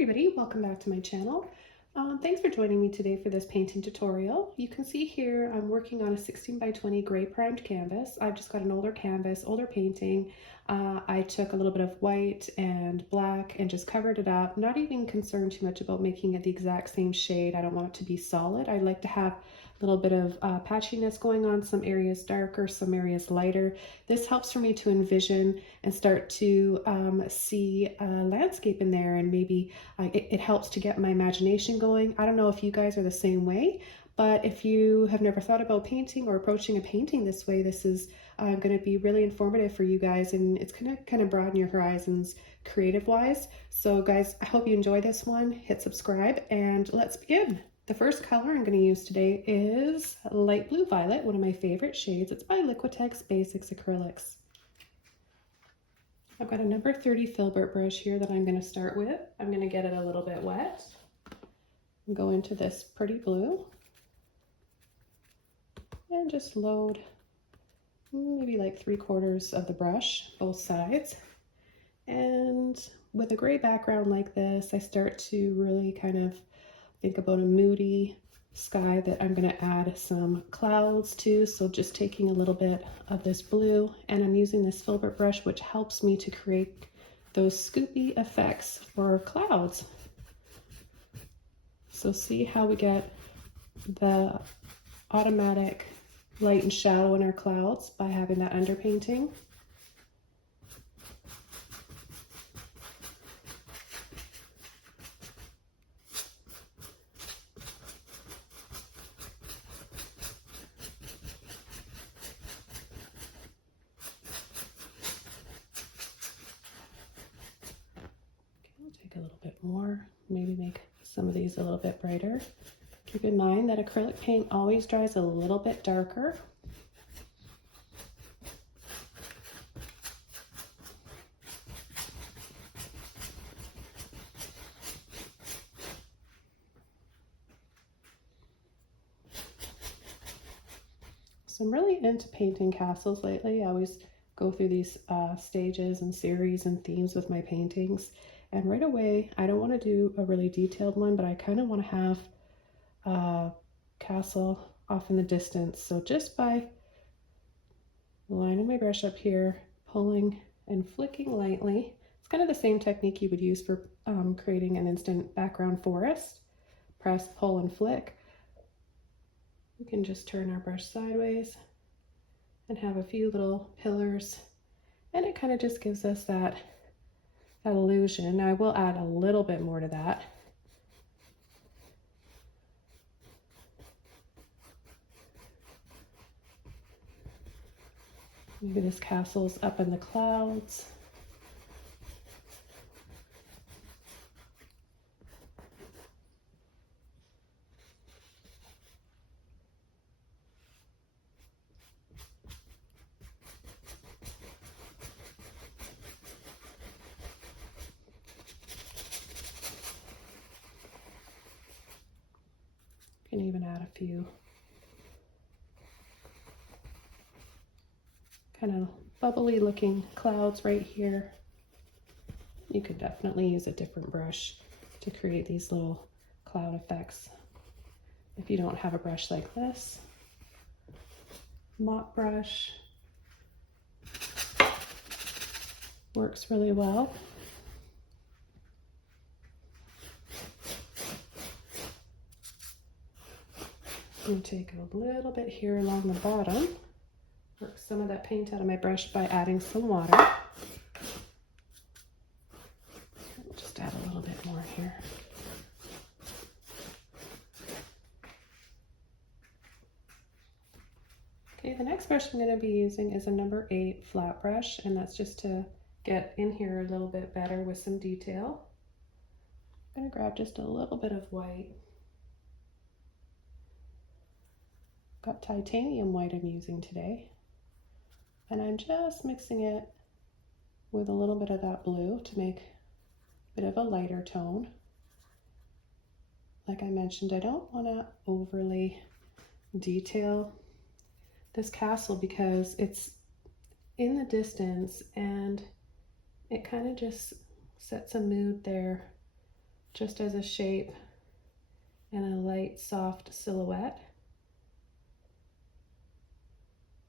everybody, welcome back to my channel. Thanks for joining me today for this painting tutorial. You can see here I'm working on a 16 by 20 gray primed canvas. I've just got an older canvas, older painting. I took a little bit of white and black and just covered it up, not even concerned too much about making it the exact same shade. I don't want it to be solid. I like to have a little bit of patchiness going on, some areas darker, some areas lighter. This helps for me to envision and start to see a landscape in there, and maybe it helps to get my imagination going. I don't know if you guys are the same way, but if you have never thought about painting or approaching a painting this way, this is going to be really informative for you guys, and it's going to kind of broaden your horizons creative wise. So guys, I hope you enjoy this one. Hit subscribe and let's begin. The first color I'm going to use today is light blue violet, one of my favorite shades. It's by Liquitex Basics Acrylics. I've got a number 30 Filbert brush here that I'm going to start with. I'm going to get it a little bit wet and go into this pretty blue and just load maybe like 3/4 of the brush, both sides. And with a gray background like this, I start to really kind of think about a moody sky that I'm going to add some clouds to. So just taking a little bit of this blue, and I'm using this Filbert brush, which helps me to create those scoopy effects for clouds. So see how we get the automatic light and shadow in our clouds by having that underpainting. Take a little bit more, maybe make some of these a little bit brighter. Keep in mind that acrylic paint always dries a little bit darker. So I'm really into painting castles lately. I always go through these stages and series and themes with my paintings. And right away, I don't want to do a really detailed one, but I kind of want to have a castle off in the distance. So just by lining my brush up here, pulling and flicking lightly, it's kind of the same technique you would use for creating an instant background forest. Press, pull, and flick. We can just turn our brush sideways and have a few little pillars, and it kind of just gives us that illusion. Now I will add a little bit more to that. Maybe this castle's up in the clouds. Can even add a few kind of bubbly looking clouds right here. You could definitely use a different brush to create these little cloud effects if you don't have a brush like this. Mop brush works really well. I'm going to take a little bit here along the bottom, work some of that paint out of my brush by adding some water. Just add a little bit more here. Okay, the next brush I'm going to be using is a number 8 flat brush, and that's just to get in here a little bit better with some detail. I'm going to grab just a little bit of white. Got titanium white I'm using today, and I'm just mixing it with a little bit of that blue to make a bit of a lighter tone. Like I mentioned, I don't want to overly detail this castle because it's in the distance and it kind of just sets a mood there just as a shape and a light, soft silhouette.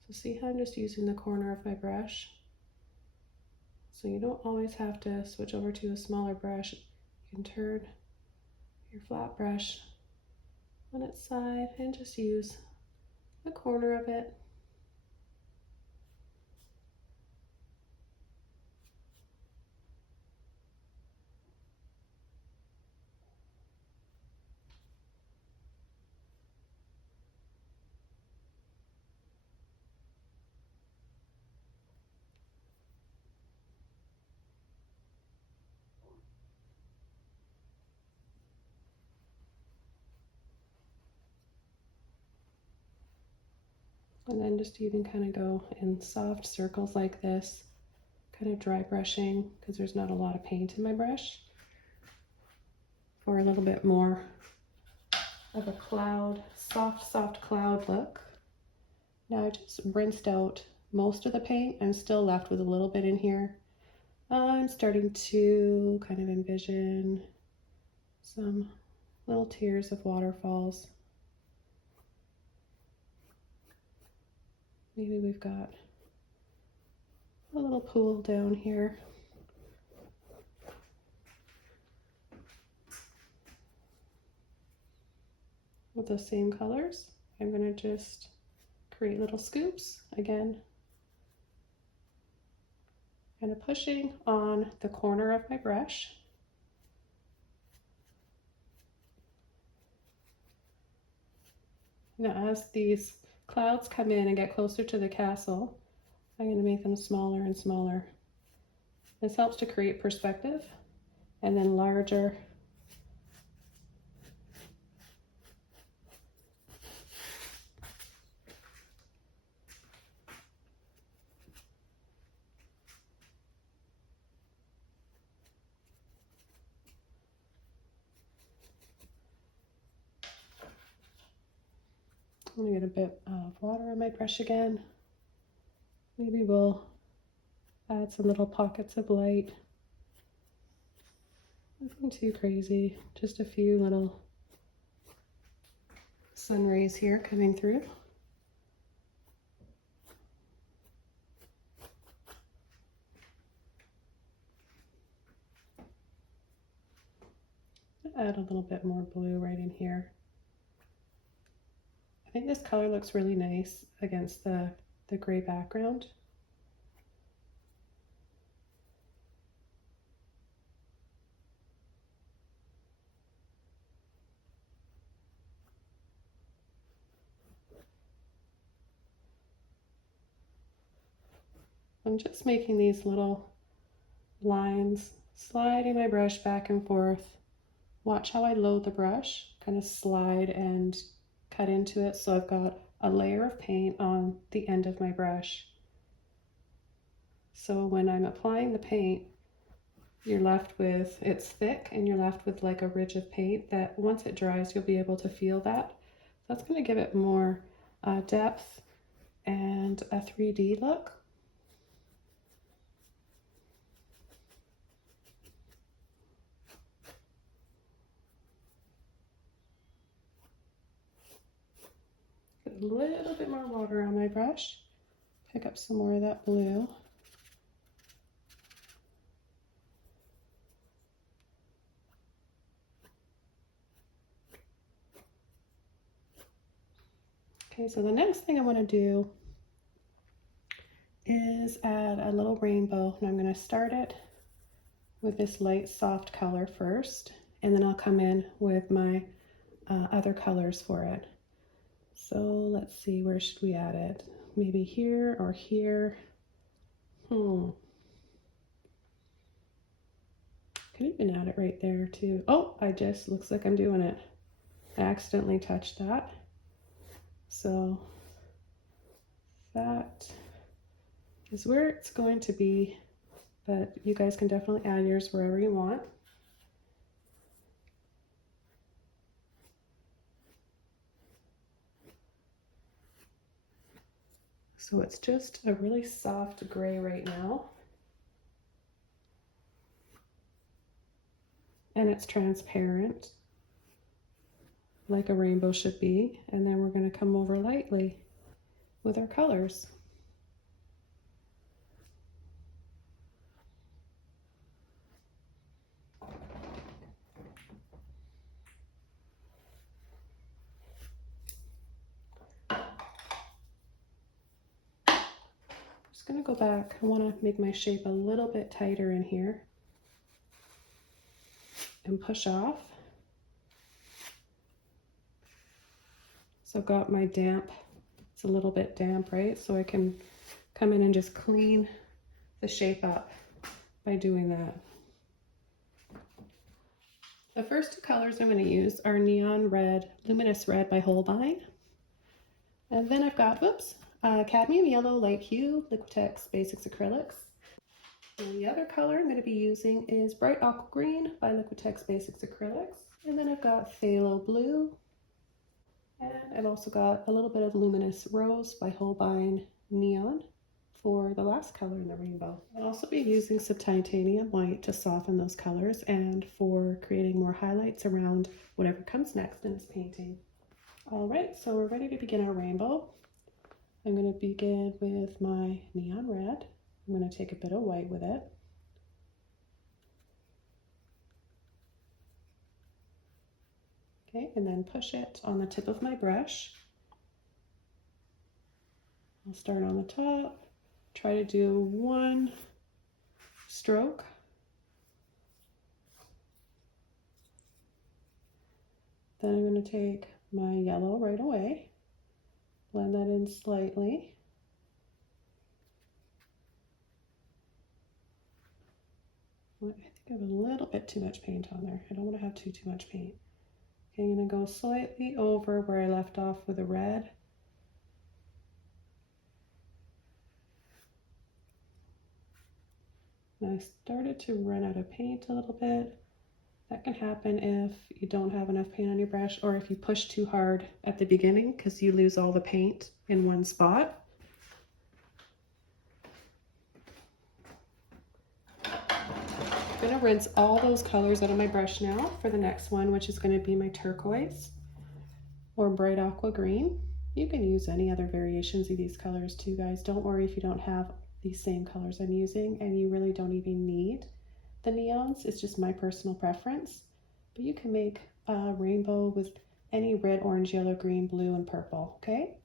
So see how I'm just using the corner of my brush? So you don't always have to switch over to a smaller brush. You can turn your flat brush on its side and just use the corner of it. And then just even kind of go in soft circles like this, kind of dry brushing because there's not a lot of paint in my brush, for a little bit more of a cloud, soft cloud look. Now I just rinsed out most of the paint. I'm still left with a little bit in here. I'm starting to kind of envision some little tiers of waterfalls. Maybe we've got a little pool down here. With the same colors, I'm going to just create little scoops again, kind of pushing on the corner of my brush. Now as these clouds come in and get closer to the castle, I'm going to make them smaller and smaller. This helps to create perspective, and then larger. I'm going to get a bit of water on my brush again. Maybe we'll add some little pockets of light. Nothing too crazy, just a few little sun rays here coming through. Add a little bit more blue right in here. I think this color looks really nice against the gray background. I'm just making these little lines, sliding my brush back and forth. Watch how I load the brush, kind of slide and cut into it, so I've got a layer of paint on the end of my brush. So when I'm applying the paint, you're left with, it's thick, and you're left with like a ridge of paint that once it dries, you'll be able to feel that. That's going to give it more depth and a 3D look. A little bit more water on my brush, pick up some more of that blue. Okay, so the next thing I want to do is add a little rainbow, and I'm going to start it with this light soft color first, and then I'll come in with my other colors for it. So let's see, where should we add it? Maybe here or here. Could even add it right there too. Oh, looks like I'm doing it. I accidentally touched that. So that is where it's going to be, but you guys can definitely add yours wherever you want. So it's just a really soft gray right now. and it's transparent like a rainbow should be. And then we're going to come over lightly with our colors. Just going to go back. I want to make my shape a little bit tighter in here and push off. So I've got my damp, it's a little bit damp, right? So I can come in and just clean the shape up by doing that. The first two colors I'm going to use are Neon Red, Luminous Red by Holbein. And then I've got, Cadmium Yellow Light Hue, Liquitex Basics Acrylics. And the other color I'm going to be using is Bright Aqua Green by Liquitex Basics Acrylics. And then I've got Phthalo Blue. And I've also got a little bit of Luminous Rose by Holbein Neon for the last color in the rainbow. I'll also be using some titanium white to soften those colors and for creating more highlights around whatever comes next in this painting. All right, so we're ready to begin our rainbow. I'm going to begin with my neon red. I'm going to take a bit of white with it. Okay, and then push it on the tip of my brush. I'll start on the top, try to do one stroke. Then I'm going to take my yellow right away, blend that in slightly. I think I have a little bit too much paint on there. I don't want to have too much paint. Okay, I'm going to go slightly over where I left off with the red. And I started to run out of paint a little bit. That can happen if you don't have enough paint on your brush or if you push too hard at the beginning because you lose all the paint in one spot. I'm going to rinse all those colors out of my brush now for the next one, which is going to be my turquoise or bright aqua green. You can use any other variations of these colors too, guys. Don't worry if you don't have these same colors I'm using, and you really don't even need the neons. It's just my personal preference, but you can make a rainbow with any red, orange, yellow, green, blue, and purple. Okay,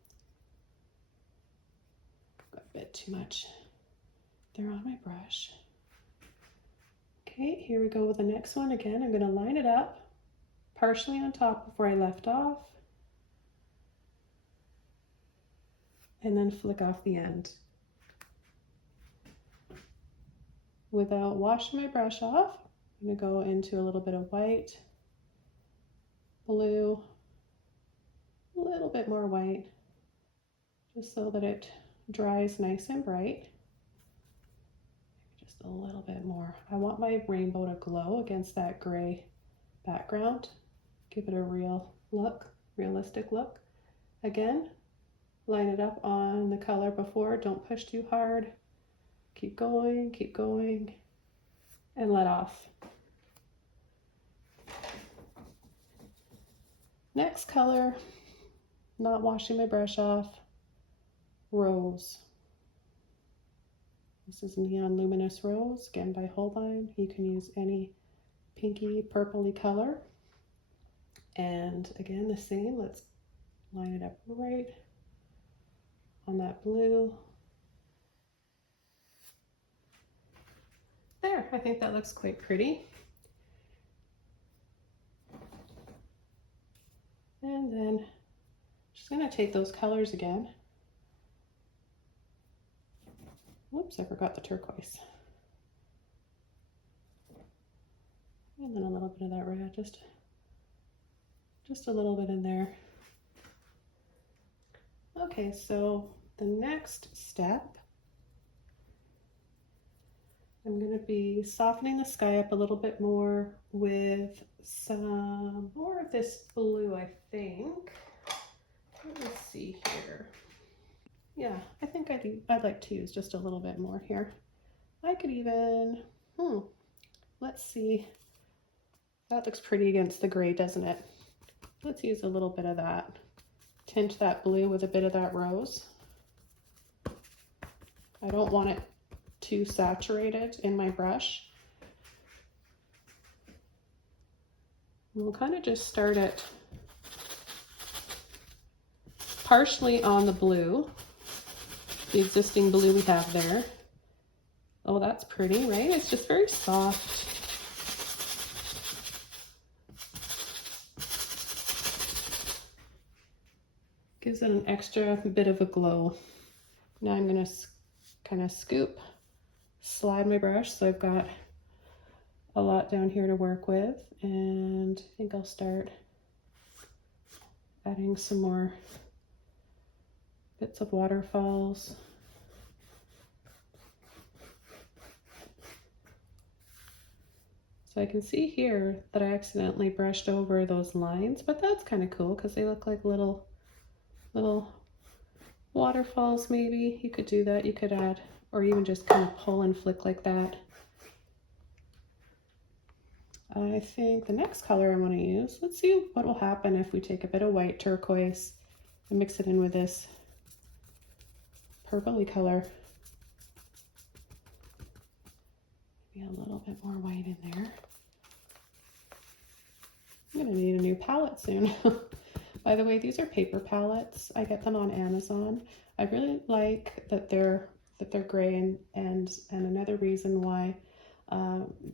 got a bit too much there on my brush. Okay, here we go with the next one. Again, I'm going to line it up partially on top of where I left off and then flick off the end. Without washing my brush off, I'm going to go into a little bit of white, blue, a little bit more white, just so that it dries nice and bright. Just a little bit more. I want my rainbow to glow against that gray background. Give it a real look, realistic look. Again, line it up on the color before. Don't push too hard. Keep going, and let off. Next color, not washing my brush off, rose. This is Neon Luminous Rose, again by Holbein. You can use any pinky, purpley color. And again, the same, let's line it up right on that blue. There, I think that looks quite pretty. And then just going to take those colors again. Whoops, I forgot the turquoise. And then a little bit of that red, just a little bit in there. Okay, so the next step, I'm going to be softening the sky up a little bit more with some more of this blue, I think. Let me see here. Yeah, I think I'd like to use just a little bit more here. I could even, let's see. That looks pretty against the gray, doesn't it? Let's use a little bit of that. Tint that blue with a bit of that rose. I don't want it too saturated in my brush. We'll kind of just start it partially on the blue, the existing blue we have there. Oh, that's pretty, right? It's just very soft. Gives it an extra bit of a glow. Now I'm going to kind of scoop, slide my brush so I've got a lot down here to work with, and I think I'll start adding some more bits of waterfalls. So I can see here that I accidentally brushed over those lines, but that's kind of cool because they look like little waterfalls maybe. You could do that, you could add, or even just kind of pull and flick like that. I think the next color I want to use, let's see what will happen if we take a bit of white turquoise and mix it in with this purpley color. Maybe a little bit more white in there. I'm gonna need a new palette soon. By the way, these are paper palettes. I get them on Amazon. I really like that they're gray, and another reason why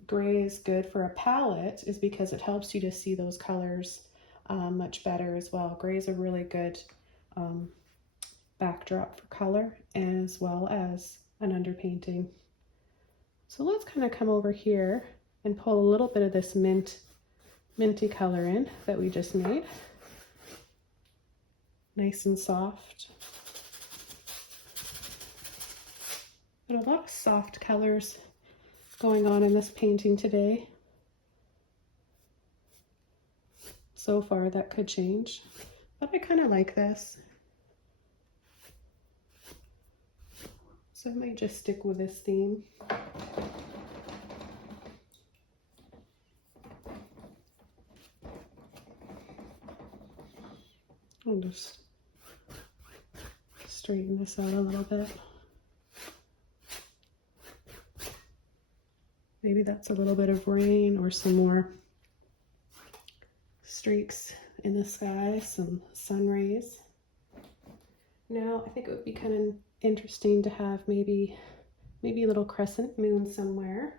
gray is good for a palette is because it helps you to see those colors much better as well. Gray is a really good backdrop for color as well as an underpainting. So let's kind of come over here and pull a little bit of this minty color in that we just made. Nice and soft. But a lot of soft colors going on in this painting today. So far that could change, but I kind of like this. So I might just stick with this theme. I'll just straighten this out a little bit. Maybe that's a little bit of rain or some more streaks in the sky, some sun rays. Now, I think it would be kind of interesting to have maybe a little crescent moon somewhere.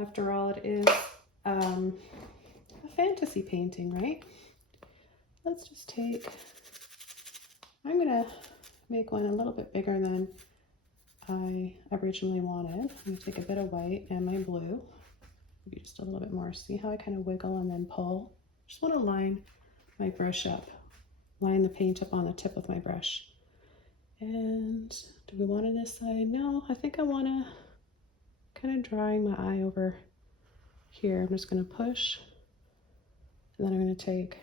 After all, it is a fantasy painting, right? Let's just take, I'm gonna make one a little bit bigger than I originally wanted. I'm gonna take a bit of white and my blue, maybe just a little bit more. See how I kind of wiggle and then pull? Just want to line my brush up, line the paint up on the tip of my brush. And do we want it this side? No, I think I want to kind of drawing my eye over here. I'm just going to push, and then I'm going to take,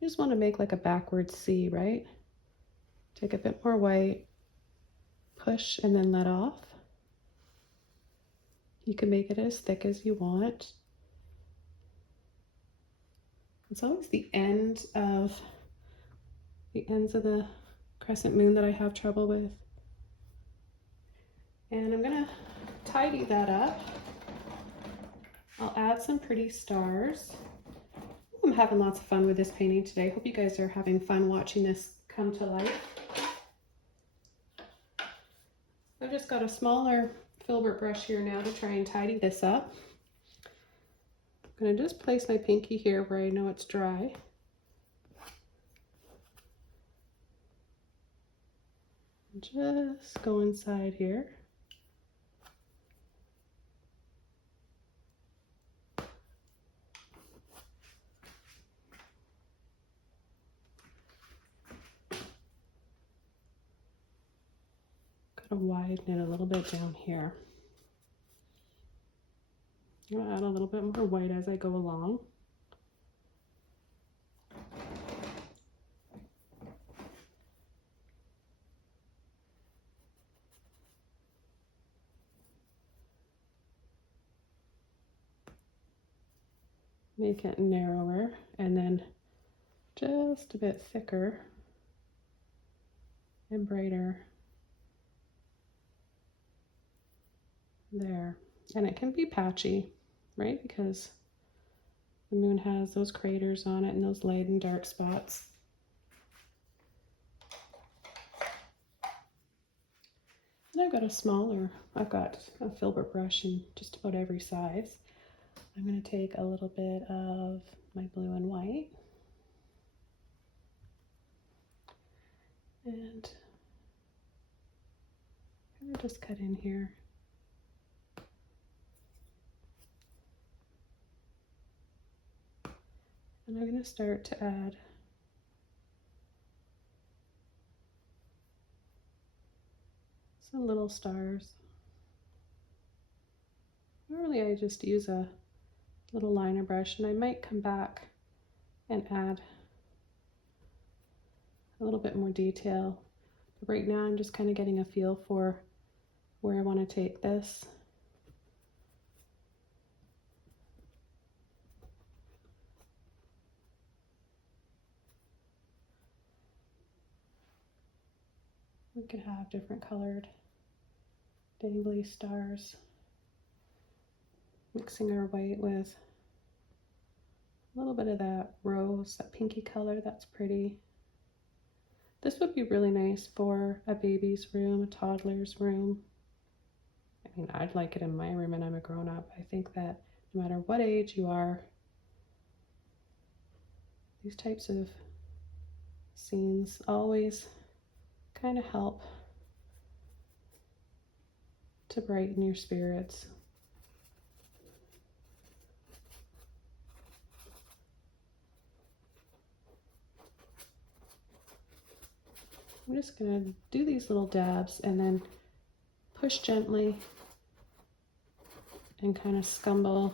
I just want to make like a backward C, right? Take a bit more white, push, and then let off. You can make it as thick as you want. It's always the ends of the crescent moon that I have trouble with. And I'm gonna tidy that up. I'll add some pretty stars. I'm having lots of fun with this painting today. Hope you guys are having fun watching this come to life. I've just got a smaller Filbert brush here now to try and tidy this up. I'm going to just place my pinky here where I know it's dry. Just go inside here. Gotta widen it a little bit down here. I'm gonna add a little bit more white as I go along. make it narrower, and then just a bit thicker and brighter there. And it can be patchy, right? Because the moon has those craters on it and those light and dark spots. And I've got a Filbert brush in just about every size. I'm going to take a little bit of my blue and white and kind of just cut in here. And I'm going to start to add some little stars. Normally I just use a little liner brush, and I might come back and add a little bit more detail. But right now I'm just kind of getting a feel for where I want to take this. We could have different colored dangly stars, mixing our white with a little bit of that rose, that pinky color. That's pretty. This would be really nice for a baby's room, a toddler's room. I mean, I'd like it in my room, and I'm a grown-up. I think that no matter what age you are, these types of scenes always kind of help to brighten your spirits. I'm just going to do these little dabs and then push gently and kind of scumble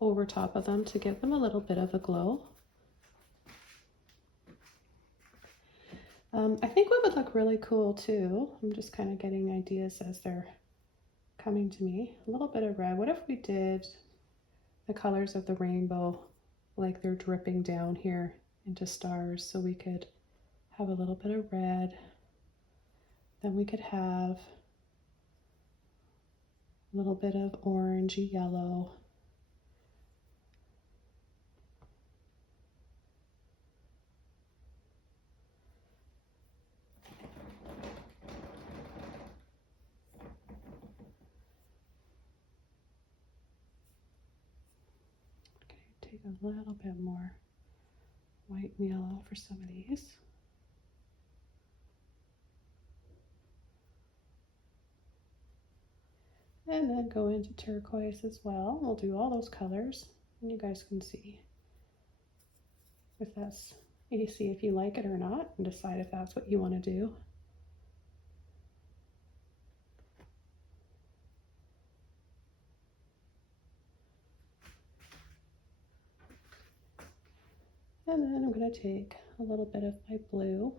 over top of them to give them a little bit of a glow. I think what would look really cool too, I'm just kind of getting ideas as they're coming to me, a little bit of red. What if we did the colors of the rainbow like they're dripping down here into stars, so we could have a little bit of red, then we could have a little bit of orangey yellow, take a little bit more white and yellow for some of these. And then go into turquoise as well. We'll do all those colors, and you guys can see if that's, you see if you like it or not, and decide if that's what you want to do. And then I'm going to take a little bit of my blue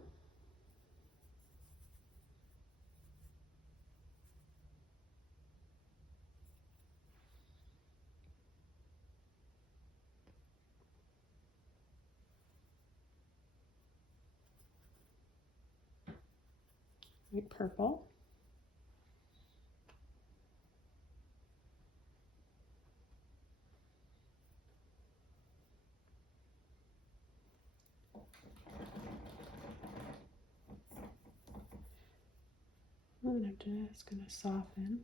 white purple. And I'm just going to soften.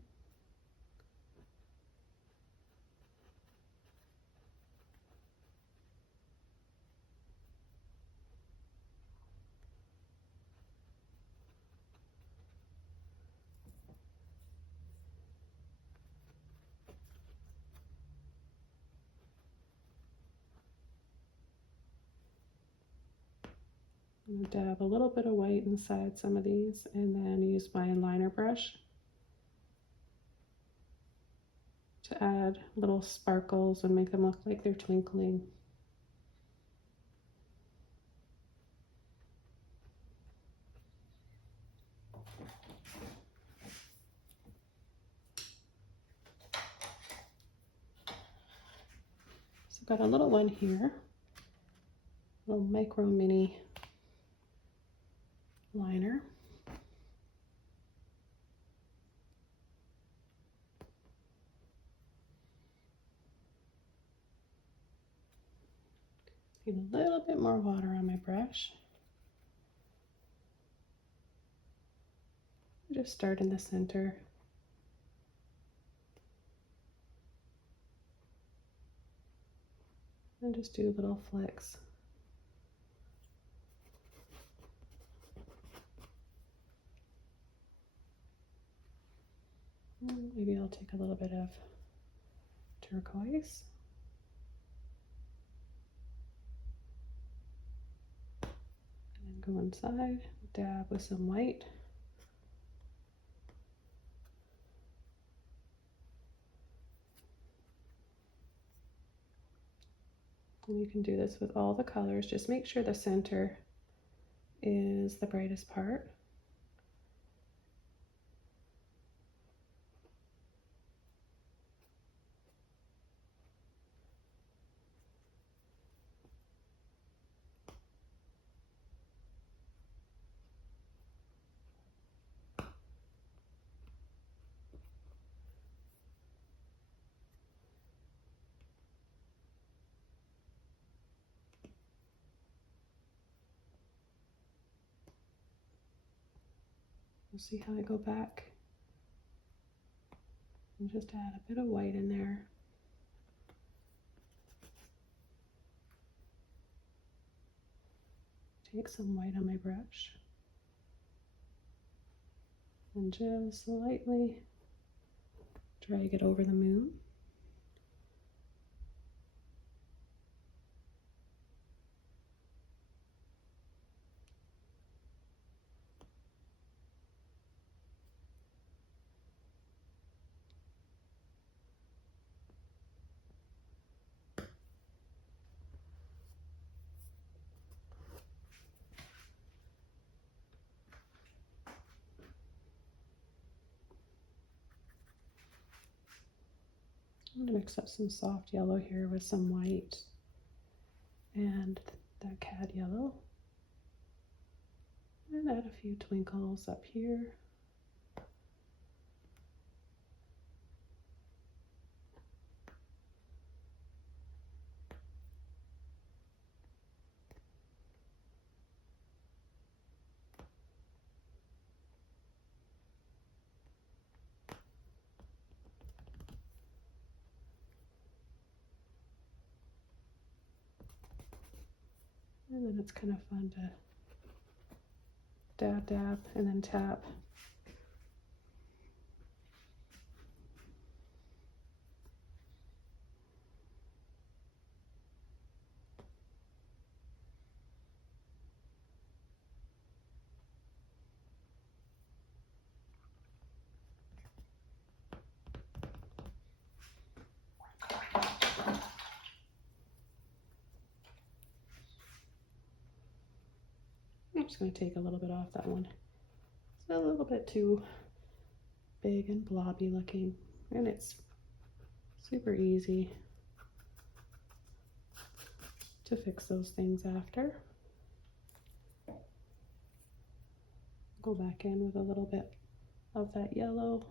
I'm going to dab a little bit of white inside some of these, and then use my liner brush to add little sparkles and make them look like they're twinkling. So I've got a little one here, little micro mini liner. Need a little bit more water on my brush. Just start in the center. And just do little flicks. Maybe I'll take a little bit of turquoise. And then go inside, dab with some white. And you can do this with all the colors. Just make sure the center is the brightest part. You'll see how I go back and just add a bit of white in there. Take some white on my brush and just lightly drag it over the moon. I'm going to mix up some soft yellow here with some white and that cad yellow. And add a few twinkles up here. And then it's kind of fun to dab, dab, and then tap. I'm just going to take a little bit off that one. It's a little bit too big and blobby looking, and it's super easy to fix those things after. Go back in with a little bit of that yellow.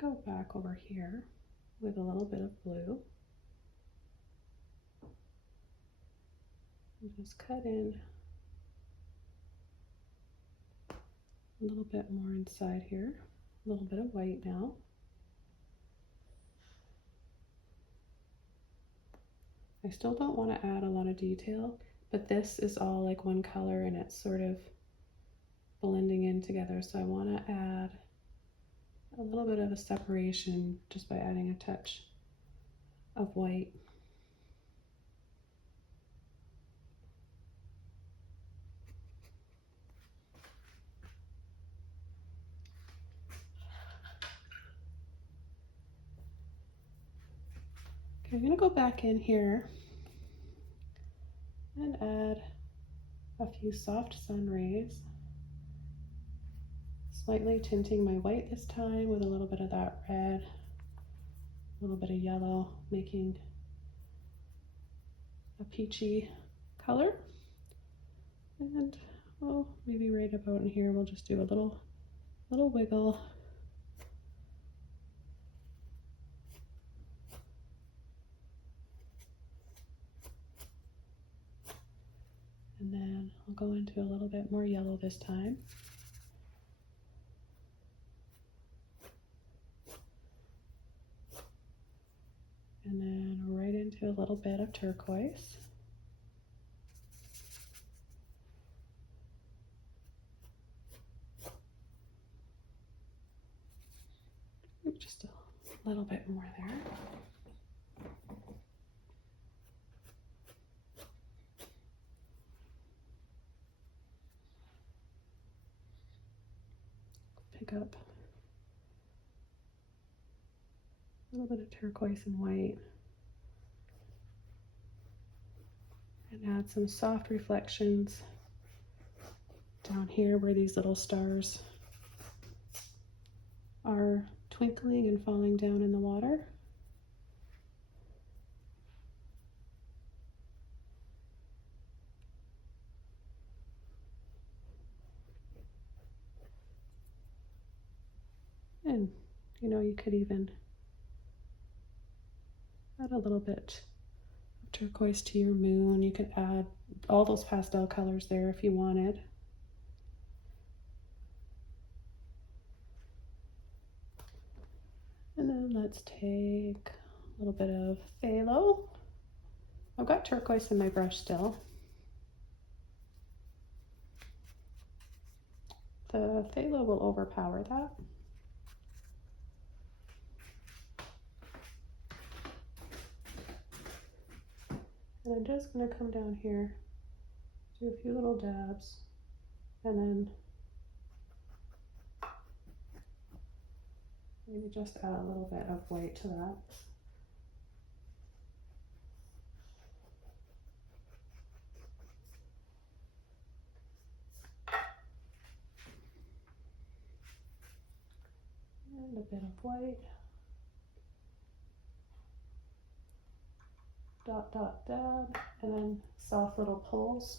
Go back over here with a little bit of blue. And just cut in a little bit more inside here. A little bit of white now. I still don't want to add a lot of detail, but this is all like one color and it's sort of blending in together. So I want to add a little bit of a separation just by adding a touch of white. Okay, I'm going to go back in here and add a few soft sun rays, slightly tinting my white this time with a little bit of that red, a little bit of yellow, making a peachy color. And well, maybe right about in here we'll just do a little wiggle. And then I'll go into a little bit more yellow this time. And then right into a little bit of turquoise. Just a little bit more there. Pick up a little bit of turquoise and white and add some soft reflections down here where these little stars are twinkling and falling down in the water. And you could even add a little bit of turquoise to your moon. You could add all those pastel colors there if you wanted. And then let's take a little bit of phthalo. I've got turquoise in my brush still. The phthalo will overpower that. And I'm just going to come down here, do a few little dabs, and then maybe just add a little bit of white to that. And a bit of white. Dot, dot, dab, and then soft little pulls.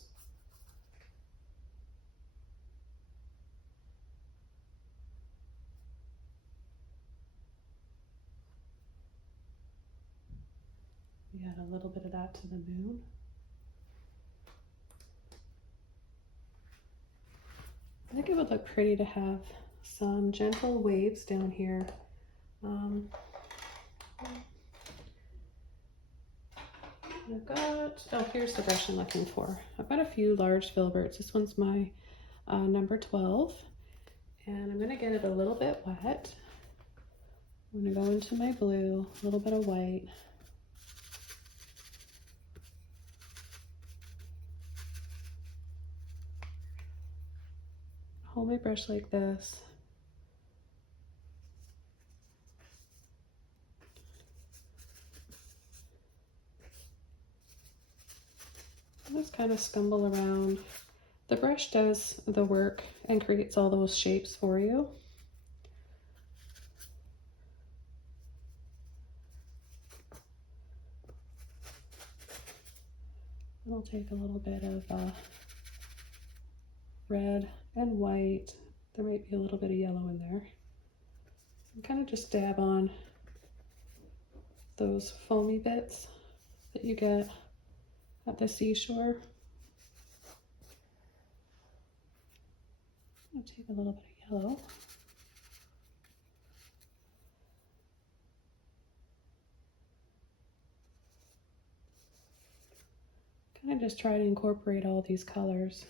We add a little bit of that to the moon. I think it would look pretty to have some gentle waves down here. I've got, oh, here's the brush I'm looking for. I've got a few large filberts. This one's my number 12, and I'm going to get it a little bit wet. I'm going to go into my blue, a little bit of white. Hold my brush like this. Just kind of scumble around. The brush does the work and creates all those shapes for you. I'll take a little bit of red and white. There might be a little bit of yellow in there. And kind of just dab on those foamy bits that you get at the seashore. I'll take a little bit of yellow. Kind of just try to incorporate all these colors.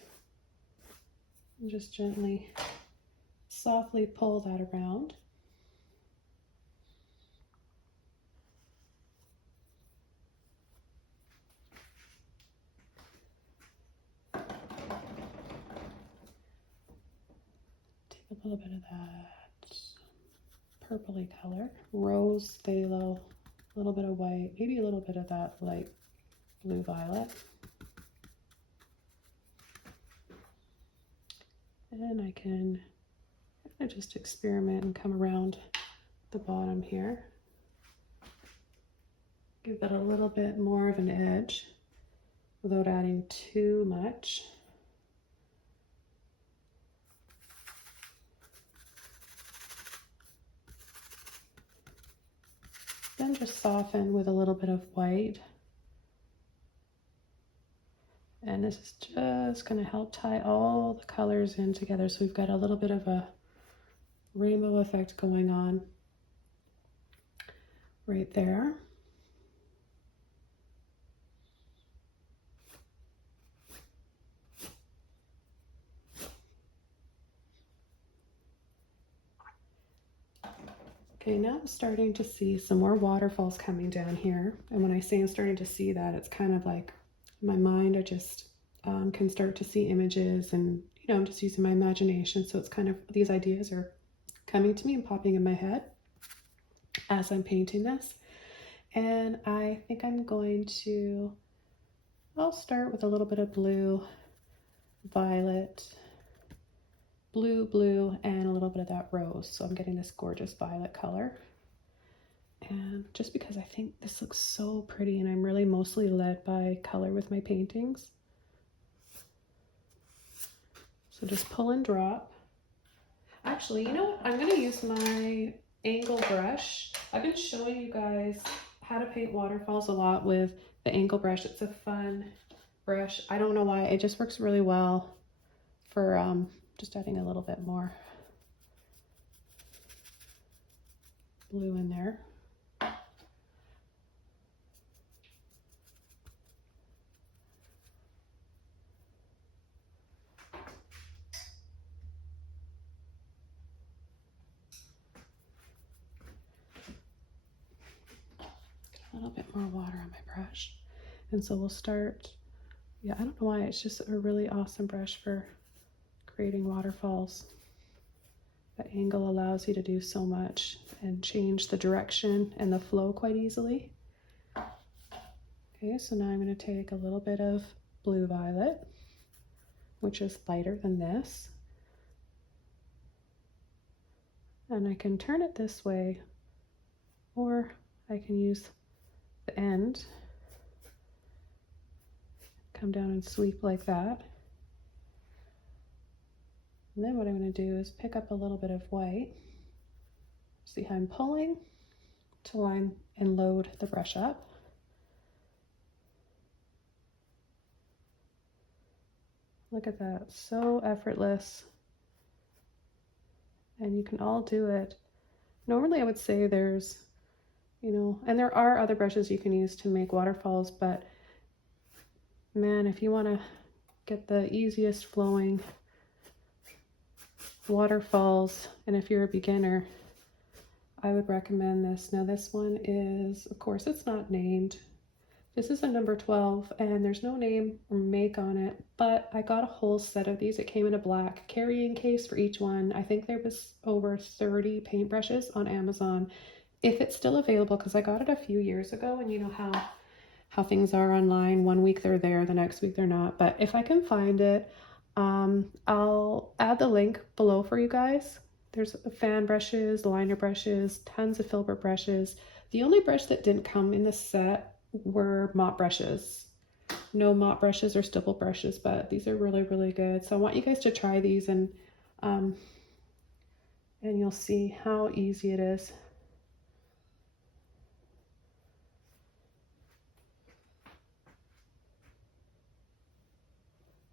And just gently, softly pull that around. A little bit of that purpley color, rose phthalo. a little bit of white, maybe a little bit of that light blue violet. And I can kind of just experiment and come around the bottom here. Give that a little bit more of an edge without adding too much. Then just soften with a little bit of white. And this is just going to help tie all the colors in together. So we've got a little bit of a rainbow effect going on right there. Okay, now I'm starting to see some more waterfalls coming down here. And when I say I'm starting to see that, it's kind of like in my mind, I just can start to see images and, you know, I'm just using my imagination. So it's kind of, these ideas are coming to me and popping in my head as I'm painting this. And I think I'm going to, I'll start with a little bit of blue, violet, blue, and a little bit of that rose. So I'm getting this gorgeous violet color. And just because I think this looks so pretty, and I'm really mostly led by color with my paintings. So just pull and drop. Actually, you know what? I'm gonna use my angle brush. I've been showing you guys how to paint waterfalls a lot with the angle brush. It's a fun brush. I don't know why, it just works really well for just adding a little bit more blue in there. A little bit more water on my brush. And so we'll start, yeah, I don't know why, it's just a really awesome brush for creating waterfalls. The angle allows you to do so much and change the direction and the flow quite easily. Okay, so now I'm going to take a little bit of blue violet, which is lighter than this. And I can turn it this way, or I can use the end, come down and sweep like that. And then what I'm going to do is pick up a little bit of white. See how I'm pulling to line and load the brush up. Look at that, so effortless. And you can all do it. Normally I would say there's, you know, and there are other brushes you can use to make waterfalls, but man, if you want to get the easiest flowing waterfalls, and if you're a beginner, I would recommend this. Now this one is, of course, it's not named. This is a number 12 and there's no name or make on it, but I got a whole set of these. It came in a black carrying case for each one. I think there was over 30 paintbrushes on Amazon, if it's still available, because I got it a few years ago, and you know how things are online. One week they're there, the next week they're not. But if I can find it, I'll add the link below for you guys. There's fan brushes, liner brushes, tons of Filbert brushes. The only brush that didn't come in the set were mop brushes. No mop brushes or stipple brushes, but these are really, really good. So I want you guys to try these, and you'll see how easy it is.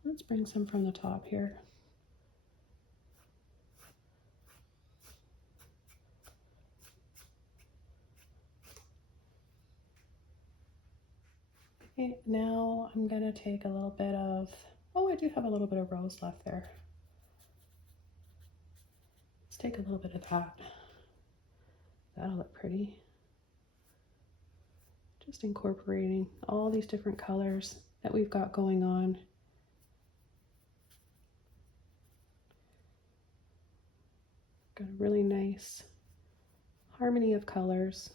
Let's bring some from the top here. Okay, now I'm gonna take a little bit of, oh, I do have a little bit of rose left there. Let's take a little bit of that. That'll look pretty. Just incorporating all these different colors that we've got going on. Got a really nice harmony of colors.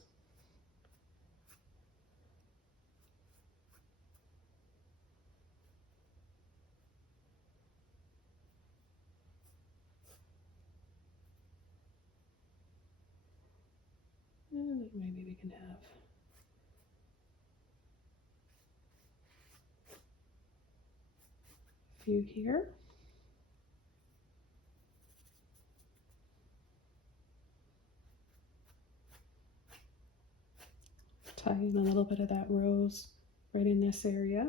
Maybe we can have a few here. Tie in a little bit of that rose right in this area.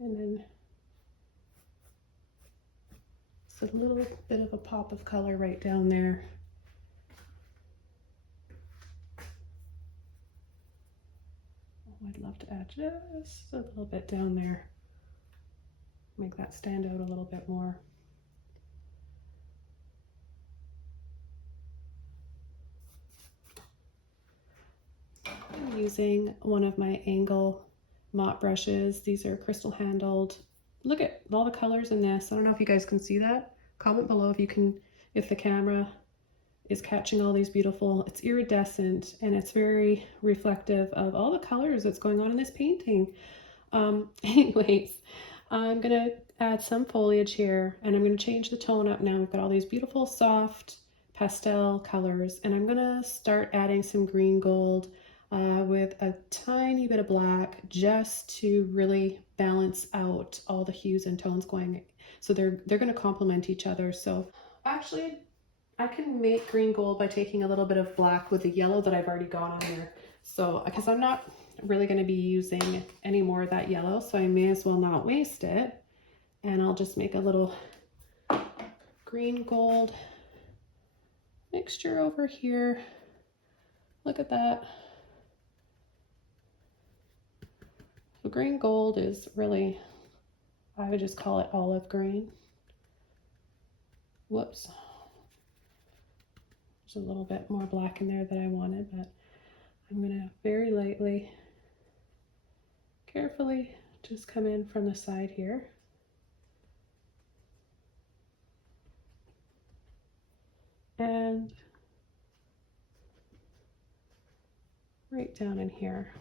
And then just a little bit of a pop of color right down there. Oh, I'd love to add just a little bit down there. Make that stand out a little bit more. I'm using one of my angle mop brushes. These are crystal handled. Look at all the colors in this. I don't know if you guys can see that. Comment below if you can, if the camera is catching all these beautiful, it's iridescent and it's very reflective of all the colors that's going on in this painting. Anyways, I'm gonna add some foliage here and I'm gonna change the tone up now. We've got all these beautiful soft pastel colors and I'm gonna start adding some green gold with a tiny bit of black just to really balance out all the hues and tones going. So they're going to complement each other. So actually I can make green gold by taking a little bit of black with the yellow that I've already got on here. So because I'm not really going to be using any more of that yellow, so I may as well not waste it. And I'll just make a little green gold mixture over here. Look at that. So green gold is really, I would just call it olive green. Whoops. There's a little bit more black in there than I wanted, but I'm gonna very lightly, carefully just come in from the side here. And right down in here.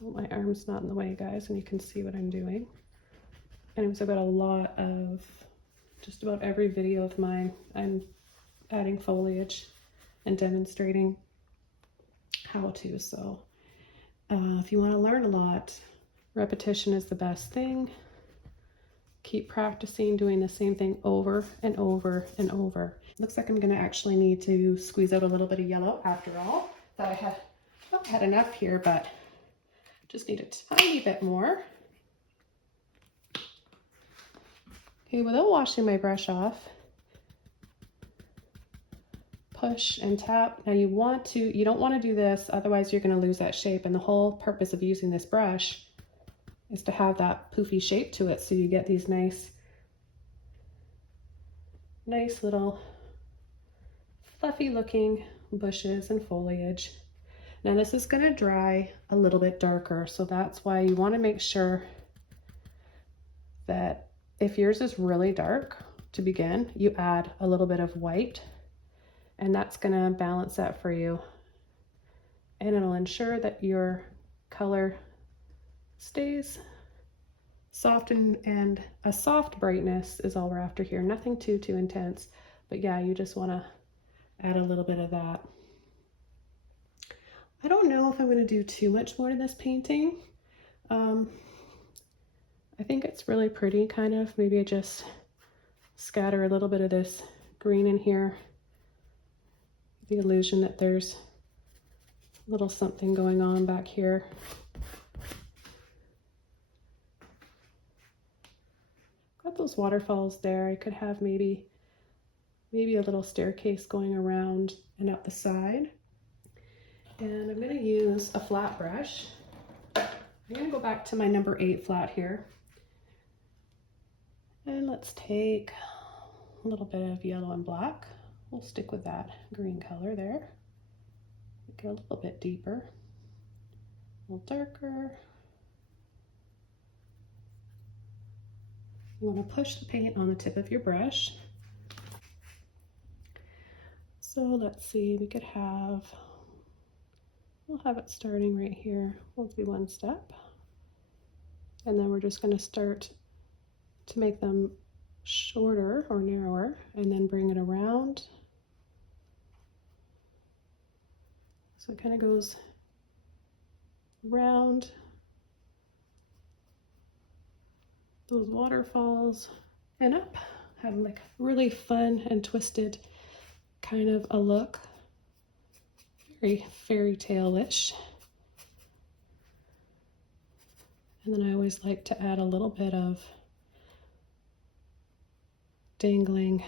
Hope my arm's not in the way, guys, and you can see what I'm doing. Anyways, I've got a lot of, just about every video of mine, I'm adding foliage and demonstrating how to. So if you want to learn a lot, repetition is the best thing. Keep practicing doing the same thing over and over and over. Looks like I'm going to actually need to squeeze out a little bit of yellow after all. Thought I had not had enough here, but just need a tiny bit more. Okay, without washing my brush off, push and tap. Now you don't want to do this, otherwise you're going to lose that shape. And the whole purpose of using this brush is to have that poofy shape to it, so you get these nice little fluffy looking bushes and foliage. Now this is going to dry a little bit darker, so that's why you want to make sure that if yours is really dark to begin, you add a little bit of white, and that's going to balance that for you, and it'll ensure that your color stays soft, and a soft brightness is all we're after here. Nothing too intense, but yeah, you just want to add a little bit of that. I don't know if I'm going to do too much more to this painting. I think it's really pretty, kind of. Maybe I just scatter a little bit of this green in here. The illusion that there's a little something going on back here. Got those waterfalls there. I could have maybe a little staircase going around and up the side. And I'm going to use a flat brush. I'm going to go back to my number 8 flat here. And let's take a little bit of yellow and black. We'll stick with that green color there. Make it a little bit deeper, a little darker. You want to push the paint on the tip of your brush. So let's see, we'll have it starting right here. We'll do one step. And then we're just going to start to make them shorter or narrower and then bring it around. So it kind of goes around those waterfalls and up. Have like really fun and twisted kind of a look. Very fairy tale-ish. And then I always like to add a little bit of dangling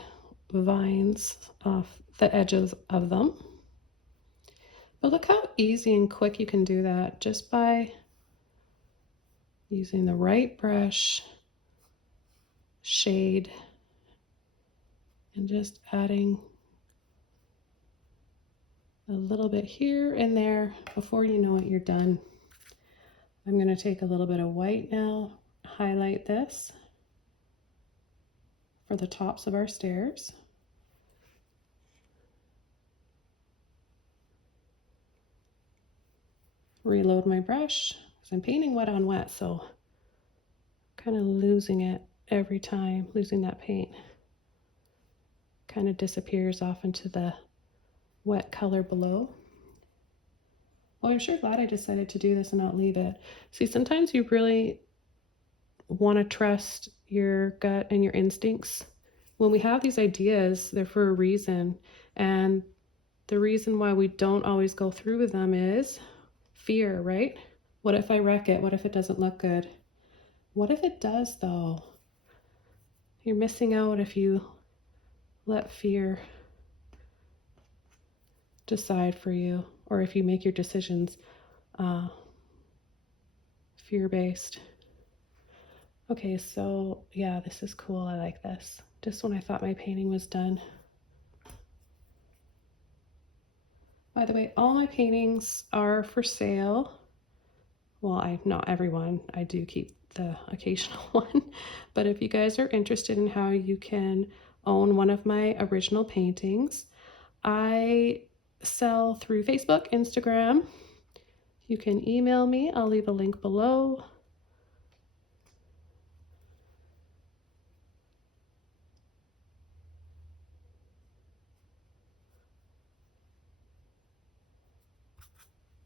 vines off the edges of them. But look how easy and quick you can do that just by using the right brush, shade, and just adding a little bit here and there. Before you know it, you're done. I'm going to take a little bit of white now, highlight this for the tops of our stairs. Reload my brush because I'm painting wet on wet, so kind of losing it every time, losing that paint. Kind of disappears off into the wet color below. Well, I'm sure glad I decided to do this and not leave it. See, sometimes you really want to trust your gut and your instincts. When we have these ideas, they're for a reason. And the reason why we don't always go through with them is fear, right? What if I wreck it? What if it doesn't look good? What if it does, though? You're missing out if you let fear decide for you, or if you make your decisions fear-based. Okay, so yeah, this is cool. I like this. Just when I thought my painting was done. By the way, all my paintings are for sale. Well, not everyone. I do keep the occasional one. But if you guys are interested in how you can own one of my original paintings, I sell through Facebook, Instagram. You can email me. I'll leave a link below.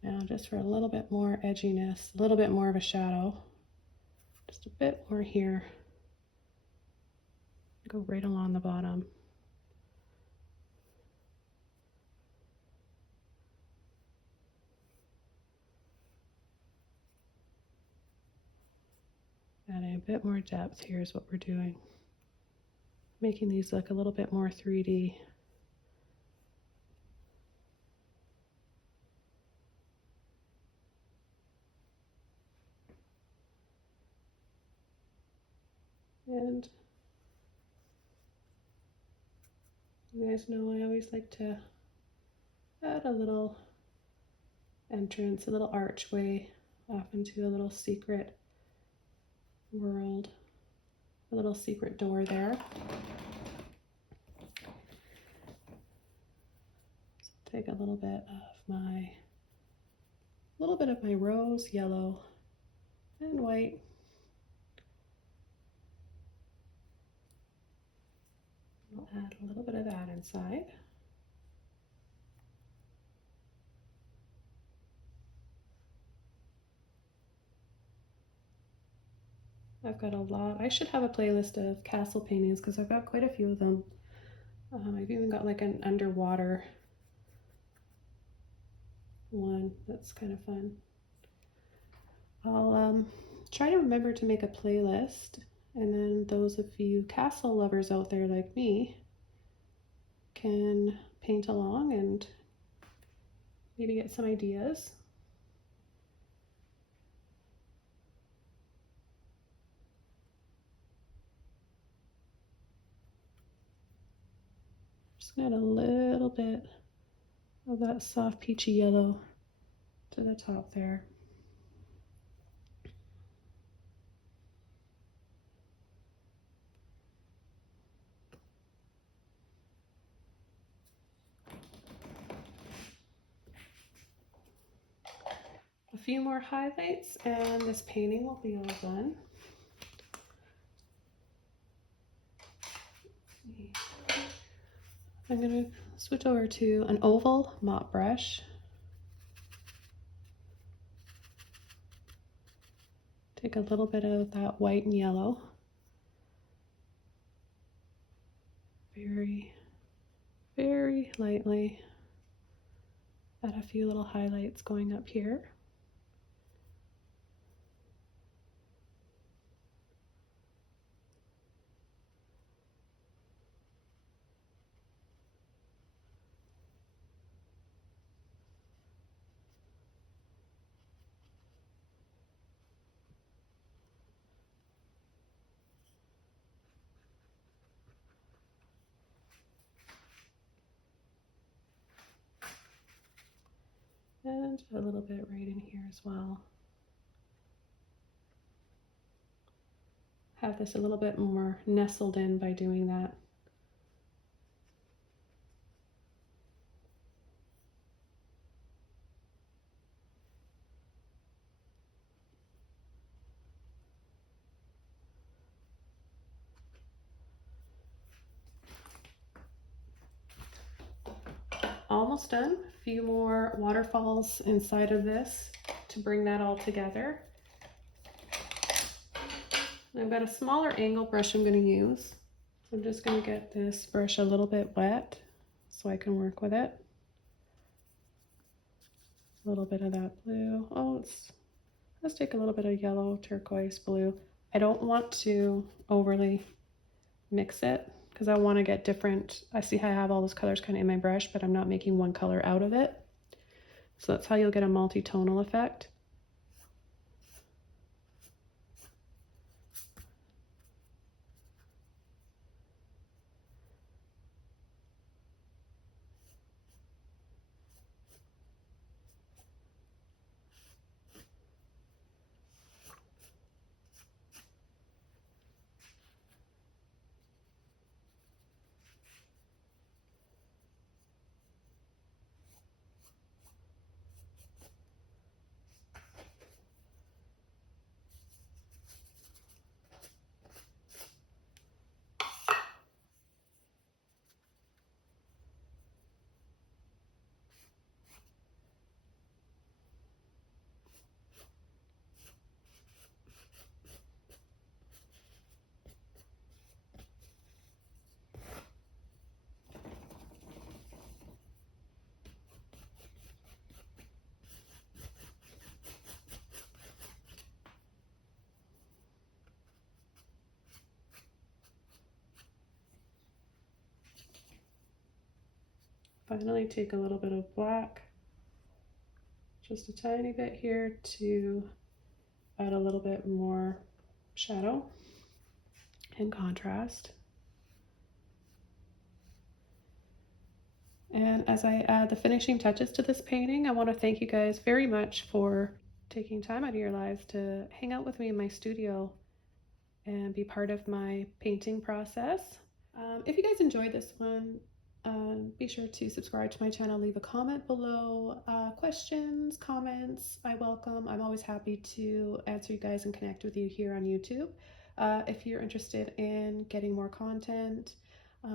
Now just for a little bit more edginess, a little bit more of a shadow, just a bit more here. Go right along the bottom. Adding a bit more depth here is what we're doing. Making these look a little bit more 3D. And you guys know I always like to add a little entrance, a little archway off into a little secret world, a little secret door there. So take a little bit of my rose yellow and white. I'll add a little bit of that inside. I've got a lot. I should have a playlist of castle paintings because I've got quite a few of them. I've even got like an underwater one that's kind of fun. I'll try to remember to make a playlist, and then those of you castle lovers out there like me can paint along and maybe get some ideas. Just add a little bit of that soft peachy yellow to the top there. A few more highlights and this painting will be all done. I'm going to switch over to an oval mop brush. Take a little bit of that white and yellow. Very, very lightly. Add a few little highlights going up here. And a little bit right in here as well. Have this a little bit more nestled in by doing that. Almost done. A few more waterfalls inside of this to bring that all together. I've got a smaller angle brush I'm going to use. I'm just going to get this brush a little bit wet so I can work with it. A little bit of that blue. Oh, let's take a little bit of yellow, turquoise, blue. I don't want to overly mix it because I want to get different. I see how I have all those colors kind of in my brush, but I'm not making one color out of it. So that's how you'll get a multi-tonal effect. Finally, take a little bit of black, just a tiny bit here to add a little bit more shadow and contrast. And as I add the finishing touches to this painting, I want to thank you guys very much for taking time out of your lives to hang out with me in my studio and be part of my painting process. If you guys enjoyed this one, be sure to subscribe to my channel, leave a comment below. Questions, comments, I welcome. I'm always happy to answer you guys and connect with you here on YouTube. If you're interested in getting more content,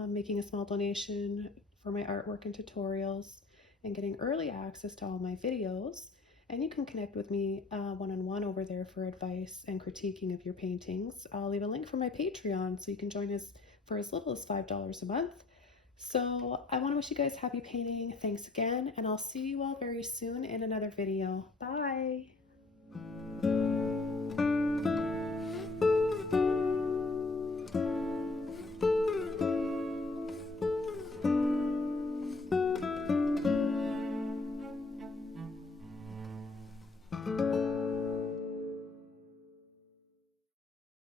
making a small donation for my artwork and tutorials, and getting early access to all my videos, and you can connect with me one-on-one over there for advice and critiquing of your paintings. I'll leave a link for my Patreon so you can join us for as little as $5 a month. So I want to wish you guys happy painting. Thanks again, and I'll see you all very soon in another video. Bye!